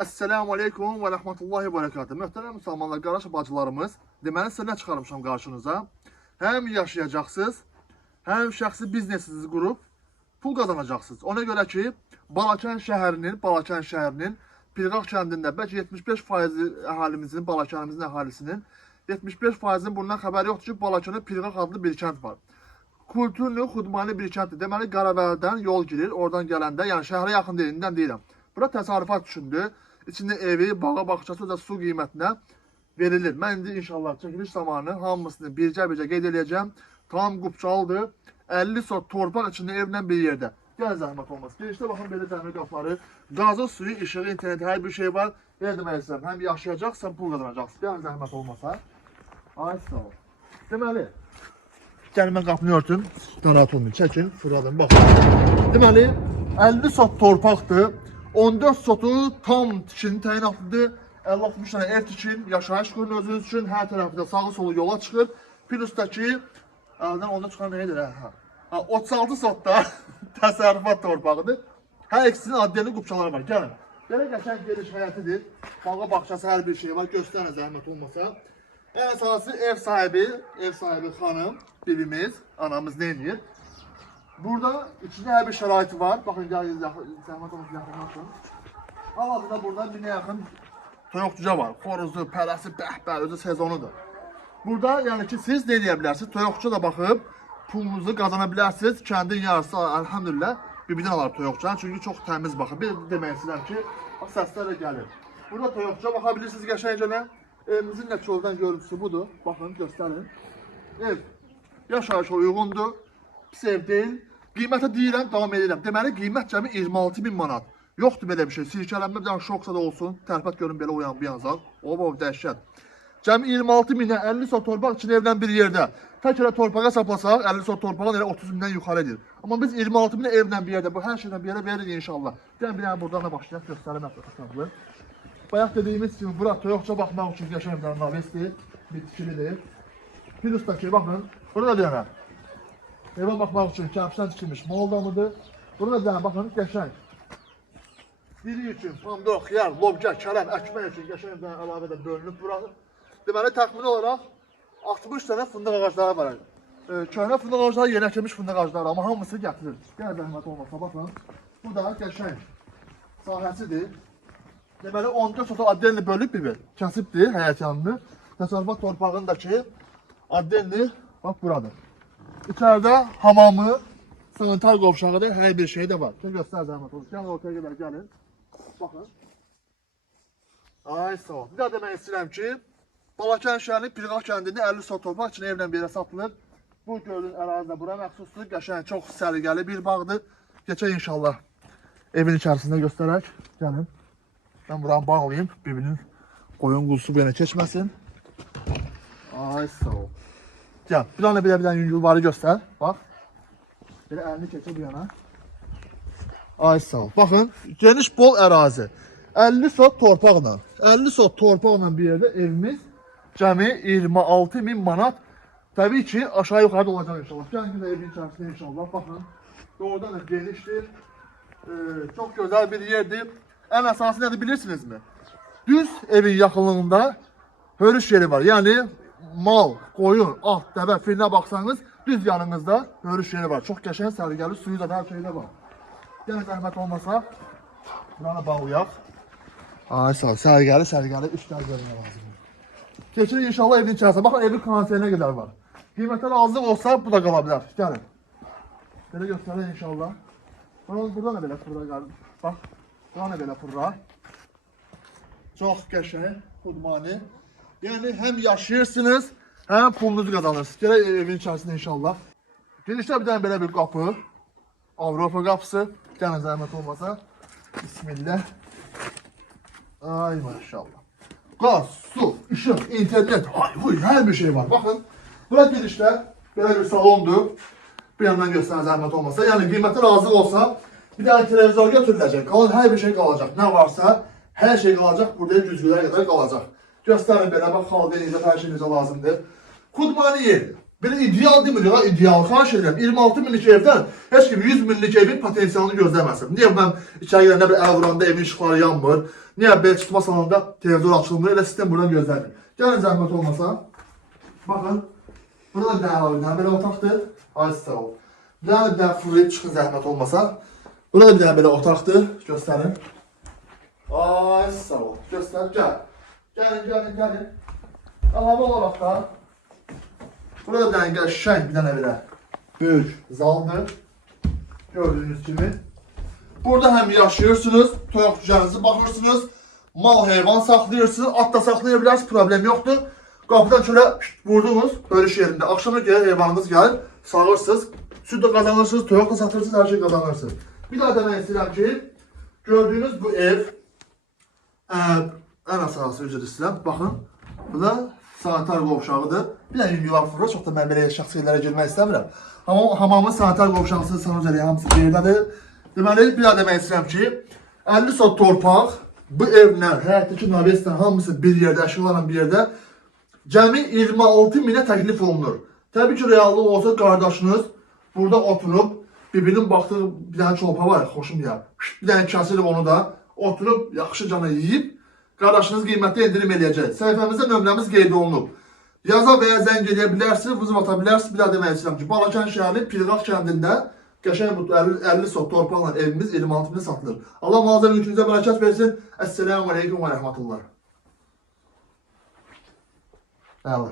Esselamu Aleyküm ve Rahmetullahi ve Berekatuhu. Möhtərəm müsəlmanlar, qardaş bacılarımız, deməli sizə nə çıxarmışam qarşınıza? Həm yaşayacaqsınız, həm şəxsi biznesinizi qurub pul qazanacaqsınız. Ona görə ki, Balakən şəhərinin Pirqaq kəndində bəlkə 75% əhalimizin, Balakənimizin əhalisinin 75%-nin bundan xəbəri yoxdur ki, Balakəndə Pirqaq adlı bir kənd var. Kulturlu, xudmani bir kənddir. Deməli, Qaravəldən yol girir, oradan gələndə, yəni şəhərə yaxın deyilindən deyirəm. Bura təsərrüfat üçündür. İçində evi, bağa, bağçası və su qiymətinə verilir. Mən indi inşallah çəkiliş zamanı hamısını bircə qeyd edəcəm. Tam qupçalıdır. 50 sot torpaq içində evlə bir yerdə. Gəl zəhmət olmaz. Girişdə baxın belə təmir qapları. Qazı, suyu, işığı, internet, hər bir şey var. Belə demək istəyirəm. Həm yaşayacaqsan, pul qazanacaqsın. Gəl zəhmət olmasa. Ay sağ ol. Deməli, gəl mən qapını örtüm. Narahat olmayın. Çəkin, fırladım. Baxın. Deməli, 50 sot torpaqdır. 14 sotu tam tikini təyinatlıdır. 50-60 dənə ev tikin, yaşayış qurun özünüz üçün. Hər tərəfdə sağı solu yola çıxır. Plusdakı, əldən onda çıxan nə edir? 36 sotda təsərrüfat torpağıdır. Hər ikisinin adliyyəli qupçaları var. Gəlin. Belə qəşəng geniş həyətidir. Bağa bağçası hər bir şey var. Göstərin zəhmət olmasa. Ən əsası ev sahibi xanım, bibimiz, anamız nə edir? Burada içində hər bir şəraiti var. Baxın, zəhmət olması yaxınlaşın. Hal-hazırda burada bir yaxın toyuqcuca var. Xoruzu, pərəsi, bəhbə, özü sezonudur. Burada yəni ki, siz nə edə bilərsiniz? Toyuqcuya da baxıb pulunuzu qazana bilərsiniz. Kəndin yarısı, əlhamdülillah, bibidən alar toyuqcudan. Çünki çox təmiz baxır. Bir demək istəyirəm ki, səslər də gəlir. Burada toyuqcuya baxa bilirsiniz qəşəngcə. Evimizin də çöldən görüntüsü budur. Baxın, göstərin. Ev yaşayışa uyğundur. Pis ev deyil. Qiymətə deyirəm, davam edirəm. Deməli, qiymət cəmi 26.000 manat. Yoxdur belə bir şey. Sirkələnmə bir dənə şoksa da olsun. Tərpət görün belə uyan bir yandan. O, dəhşət. Cəmi 26.000-ə 50 sot torpaq üçün evlən bir yerdə. Tək elə torpağa hesablasaq, 50 sot torpağın elə 30.000-dən yuxarı edir. Amma biz 26.000-ə evlən bir yerdə, bu hər şeydən bir yerə veririk inşallah. Gəlin bir dənə buradan da başlayaq, göstərim ətraflı. Bayaq dediyimiz kimi, bura toyuqça baxmaq üçün qəşəng bir dənə navesdir, bitkilidir. Plusdakı, baxın, burada da deyənə. Evə baxmaq üçün kəpişdən tikilmiş moldamıdır. Burada da deyənə, baxın, qəşəng. Diri üçün, pomidor, xiyar, lobca, kələm, əkmək üçün qəşəng bir dənə əlavə də bölünüb buraxır. Deməli, təxmini olaraq 60 dənə fındıq ağacları var. Köhnə fındıq ağacları, yeni əkilmiş fındıq ağacları, amma hamısı gətirilir. Gəl zəhmət olmasa, baxın. Bu da qəşəng sahəsidir. Deməli, 14 sota addelini bölüb bir kəsibdir həyət yanını. Təsərrüfat torpağındakı addelini, bax, buradır. İçəridə hamamı, sanitar qovşağıdır, hər bir şey də var. Göstər zəhmət olsun. Gəlin ortaya qədər gəlin. Baxın. Ay, sağ ol. Bir daha demək istəyirəm ki, Balakən şəhərinin Pirqaq kəndində 50 sot torpaq üçün evlə bir yerə satılır. Bu gördüyün ərazidə bura məxsusdur. Qəşəng, çox səliqəli bir bağdır. Keçək inşallah evin içərisində göstərək. Gəlin. Ben buranı bağlayayım. Birbirinin qoyun quzusu bu yana keçməsin. Ay, sağ ol. Gəl. Bir dənə belə yüngülvarı göstər. Bax. Belə əlini keçir bu yana. Ay, sağ ol. Baxın. Geniş bol ərazi. 50 sot torpaqla. 50 sot torpaqla bir yerdə evimiz cəmi 26.000 manat. Təbii ki, aşağı yuxarıda olacaq inşallah. Gəlin ki, evin içərisində inşallah. Baxın. Doğrudan da genişdir. Çox gözəl bir yerdir. Ən əsası nədir bilirsinizmi? Düz evin yaxınlığında hörüş yeri var. Yəni mal, qoyun, at, dəvə, filinə baxsanız düz yanınızda hörüş yeri var. Çox qəşəng, səliqəli, suyu da hər şeydə var. Gəlin zəhmət olmasa buranı bağlayaq. Ay sağ ol, səliqəli işlər görmək lazımdır. Keçirik inşallah evin içərisində. Baxın, evin konserinə qədər var. Qiymətə razılıq olsa bu da qala bilər. Gəlin. Belə göstərək inşallah. Burada nə belə fırra qalır? Bax. Bura nə belə fırra. Çox qəşəng, xudmani. Yəni, həm yaşayırsınız, həm pulunuzu qazanırsınız. Gələk evin içərisində inşallah. Girişdə bir dənə belə bir qapı. Avropa qapısı. Gəlin zəhmət olmasa. Bismillah. Ay, maşallah. Qaz, su, işıq, internet, hər bir şey var. Baxın, bura girişdə belə bir salondur. Bir yandan göstərən zəhmət olmasa. Yəni, qiyməti razı olsa, bir dənə televizor götürüləcək, hər bir şey qalacaq. Nə varsa, hər şey qalacaq, burada güzgülər qədər qalacaq. Göstərin belə, bax, xalqə necə, hər şey necə lazımdır. Xudmani yerdir. Belə ideal demir ya, ideal. Xahiş edirəm, 26 minlik evdən heç kim 100 minlik evin potensialını gözləməsin. Niyə mən içəri girəndə bir əl vuranda evin işıqları yanmır? Niyə belə tutma salonunda televizor açılmır? Elə sistem buradan gözləmir. Gəlin zəhmət olmasa. Baxın. Burada bir dənə əlavə belə otaqdır. Ay sağ ol. Bir dənə fırlayıb çıxın zəhmət olmasa. Burada bir dənə belə otaqdır. Göstərin. Ay sağ ol. Göstər, gəl. Gəlin. Əlavə olaraq da burada bir dənə qəşəng bir dənə belə böyük zaldır. Gördüyünüz kimi. Burada həm yaşayırsınız, toyaq cücənizi baxırsınız, mal heyvan saxlayırsınız, at da saxlaya bilərsiniz, problem yoxdur. Qapıdan çölə vurdunuz, bölüş yerində. Axşama görə heyvanınız gəlir, sağırsınız, süd də qazanırsınız, toyaq da satırsınız, hər şey qazanırsınız. Bir daha demək istəyirəm ki, gördüyünüz bu ev, ən əsası üzr istəyirəm, baxın, bu da sanitar qovşağıdır. Bir dənə yuvar fırır, çox da mən belə şəxsi yerlərə girmək istəmirəm. Hamamın sanitar qovşağısı, sanuzəli hamısı yerdədir. Deməli, bir daha demək istəyirəm ki, 50 sot torpaq, bu evlə, həyətdəki naveslə hamısı bir yerdə, əşyalarla bir yerdə cəmi 26 minə təklif olunur. Təbii ki, reallıq olsa qardaşınız burada oturub, birbirinin baxdığı bir dənə çolpa var, xoşum ya, bir dənə kəsirib onu da oturub, yaxşı cana yiyib, qardaşınız qiymətli endirim eləyəcək. Səhifəmizdə nömrəmiz qeyd olunub. Yaza və ya zəng edə bilərsiniz, vızıb ata bilərsiniz. Bir daha demək istəyirəm ki, Balakən şəhəri Pirqaq kəndində qəşəng bu 50 sot torpaqla evimiz 26 min satılır. Allah muhafaza mülkünüzə bərəkət versin. Əssəlamu aleykum və rəhmətullah. Əla.